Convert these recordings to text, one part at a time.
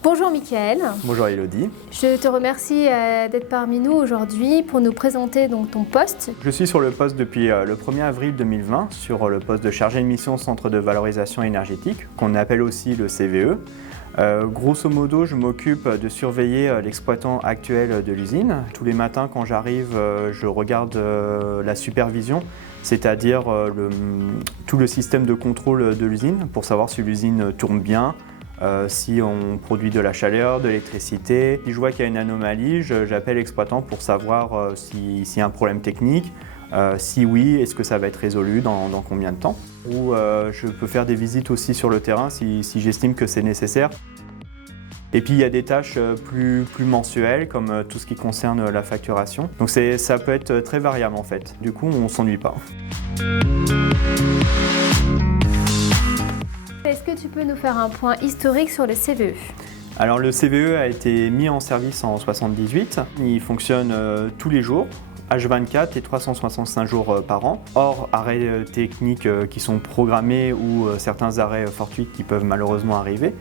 Bonjour Mickaël. Bonjour Elodie. Je te remercie d'être parmi nous aujourd'hui pour nous présenter donc ton poste. Je suis sur le poste depuis le 1er avril 2020, sur le poste de chargé de mission Centre de valorisation énergétique, qu'on appelle aussi le CVE. Grosso modo, je m'occupe de surveiller l'exploitant actuel de l'usine. Tous les matins quand j'arrive, je regarde la supervision, c'est-à-dire tout le système de contrôle de l'usine pour savoir si l'usine tourne bien, si on produit de la chaleur, de l'électricité. Si je vois qu'il y a une anomalie, j'appelle l'exploitant pour savoir s'il y a un problème technique. Si oui, est-ce que ça va être résolu dans combien de temps? Ou je peux faire des visites aussi sur le terrain si j'estime que c'est nécessaire. Et puis il y a des tâches plus mensuelles comme tout ce qui concerne la facturation. Donc ça peut être très variable en fait. Du coup, on ne s'ennuie pas. Est-ce que tu peux nous faire un point historique sur le CVE? Alors le CVE a été mis en service en 1978. Il fonctionne tous les jours, H24 et 365 jours par an, hors arrêts techniques qui sont programmés ou certains arrêts fortuits qui peuvent malheureusement arriver.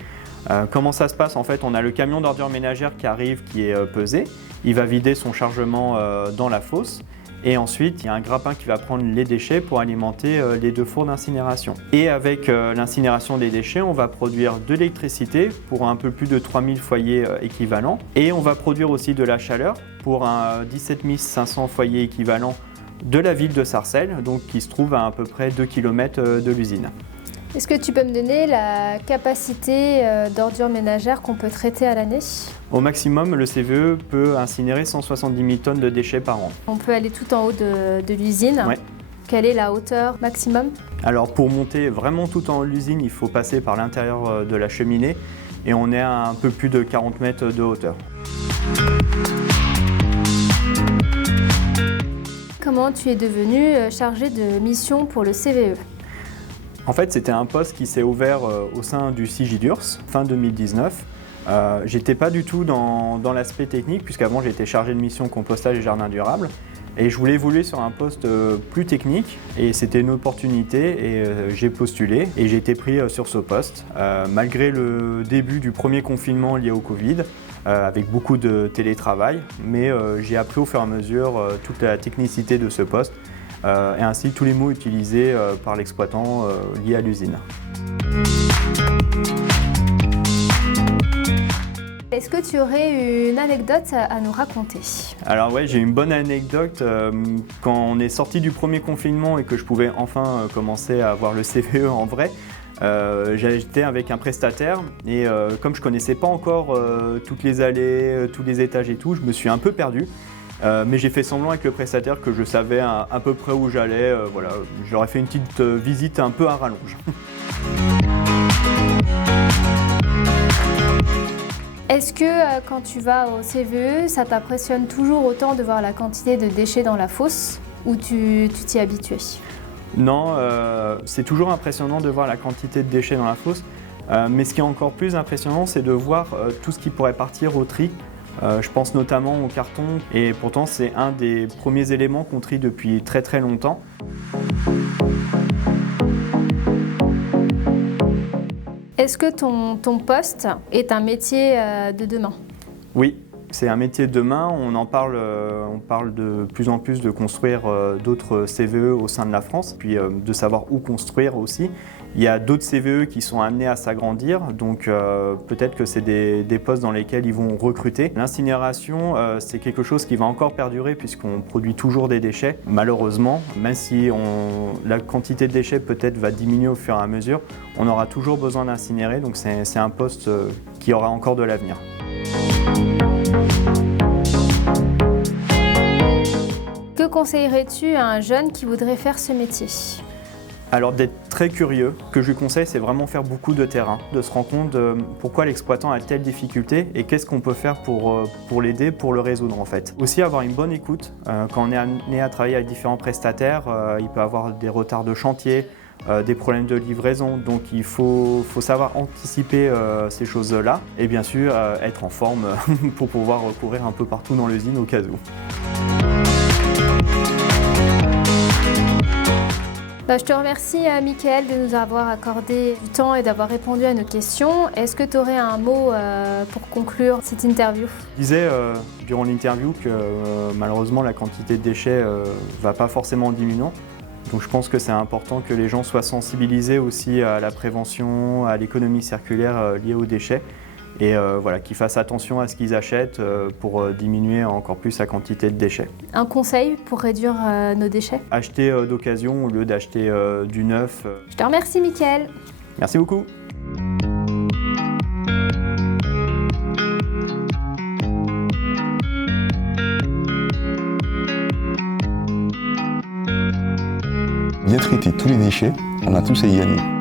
Comment ça se passe? En fait, on a le camion d'ordures ménagères qui arrive, qui est pesé. Il va vider son chargement dans la fosse. Et ensuite, il y a un grappin qui va prendre les déchets pour alimenter les deux fours d'incinération. Et avec l'incinération des déchets, on va produire de l'électricité pour un peu plus de 3000 foyers équivalents. Et on va produire aussi de la chaleur pour 17 500 foyers équivalents de la ville de Sarcelles, donc qui se trouve à peu près 2 km de l'usine. Est-ce que tu peux me donner la capacité d'ordures ménagères qu'on peut traiter à l'année? Au maximum, le CVE peut incinérer 170 000 tonnes de déchets par an. On peut aller tout en haut de l'usine. Ouais. Quelle est la hauteur maximum? Alors pour monter vraiment tout en haut de l'usine, il faut passer par l'intérieur de la cheminée et on est à un peu plus de 40 mètres de hauteur. Comment tu es devenu chargé de mission pour le CVE? En fait, c'était un poste qui s'est ouvert au sein du Sigidurs, fin 2019. J'étais pas du tout dans l'aspect technique, puisqu'avant j'étais chargé de mission compostage et jardin durable. Et je voulais évoluer sur un poste plus technique, et c'était une opportunité, et j'ai postulé, et j'ai été pris sur ce poste. Malgré le début du premier confinement lié au Covid, avec beaucoup de télétravail, mais j'ai appris au fur et à mesure toute la technicité de ce poste, et ainsi tous les mots utilisés par l'exploitant liés à l'usine. Est-ce que tu aurais une anecdote à nous raconter? Alors ouais, j'ai une bonne anecdote. Quand on est sorti du premier confinement et que je pouvais enfin commencer à voir le CVE en vrai, j'étais avec un prestataire et comme je connaissais pas encore toutes les allées, tous les étages et tout, je me suis un peu perdu. Mais j'ai fait semblant avec le prestataire que je savais à peu près où j'allais. Voilà, j'aurais fait une petite visite un peu à rallonge. Est-ce que quand tu vas au CVE, ça t'impressionne toujours autant de voir la quantité de déchets dans la fosse ou tu t'y es habitué? Non, c'est toujours impressionnant de voir la quantité de déchets dans la fosse. Mais ce qui est encore plus impressionnant, c'est de voir tout ce qui pourrait partir au tri. Je pense notamment au carton et pourtant c'est un des premiers éléments qu'on trie depuis très très longtemps. Est-ce que ton poste est un métier de demain? Oui, c'est un métier de demain. On parle de plus en plus de construire d'autres CVE au sein de la France, puis de savoir où construire aussi. Il y a d'autres CVE qui sont amenés à s'agrandir, donc peut-être que c'est des postes dans lesquels ils vont recruter. L'incinération, c'est quelque chose qui va encore perdurer puisqu'on produit toujours des déchets. Malheureusement, même si la quantité de déchets peut-être va diminuer au fur et à mesure, on aura toujours besoin d'incinérer, donc c'est un poste qui aura encore de l'avenir. Que conseillerais-tu à un jeune qui voudrait faire ce métier? Alors d'être très curieux, ce que je lui conseille, c'est vraiment faire beaucoup de terrain, de se rendre compte de pourquoi l'exploitant a telle difficulté et qu'est-ce qu'on peut faire pour l'aider, pour le résoudre en fait. Aussi avoir une bonne écoute, quand on est amené à travailler avec différents prestataires, il peut y avoir des retards de chantier, des problèmes de livraison, donc il faut savoir anticiper ces choses-là et bien sûr être en forme pour pouvoir courir un peu partout dans l'usine au cas où. Je te remercie Mickaël de nous avoir accordé du temps et d'avoir répondu à nos questions. Est-ce que tu aurais un mot pour conclure cette interview? Je disais durant l'interview que malheureusement la quantité de déchets va pas forcément en diminuant. Donc je pense que c'est important que les gens soient sensibilisés aussi à la prévention, à l'économie circulaire liée aux déchets. Et voilà, qu'ils fassent attention à ce qu'ils achètent pour diminuer encore plus la quantité de déchets. Un conseil pour réduire nos déchets? Acheter d'occasion au lieu d'acheter du neuf. Je te remercie Mickaël. Merci beaucoup. Bien traiter tous les déchets, on a tous à y gagner.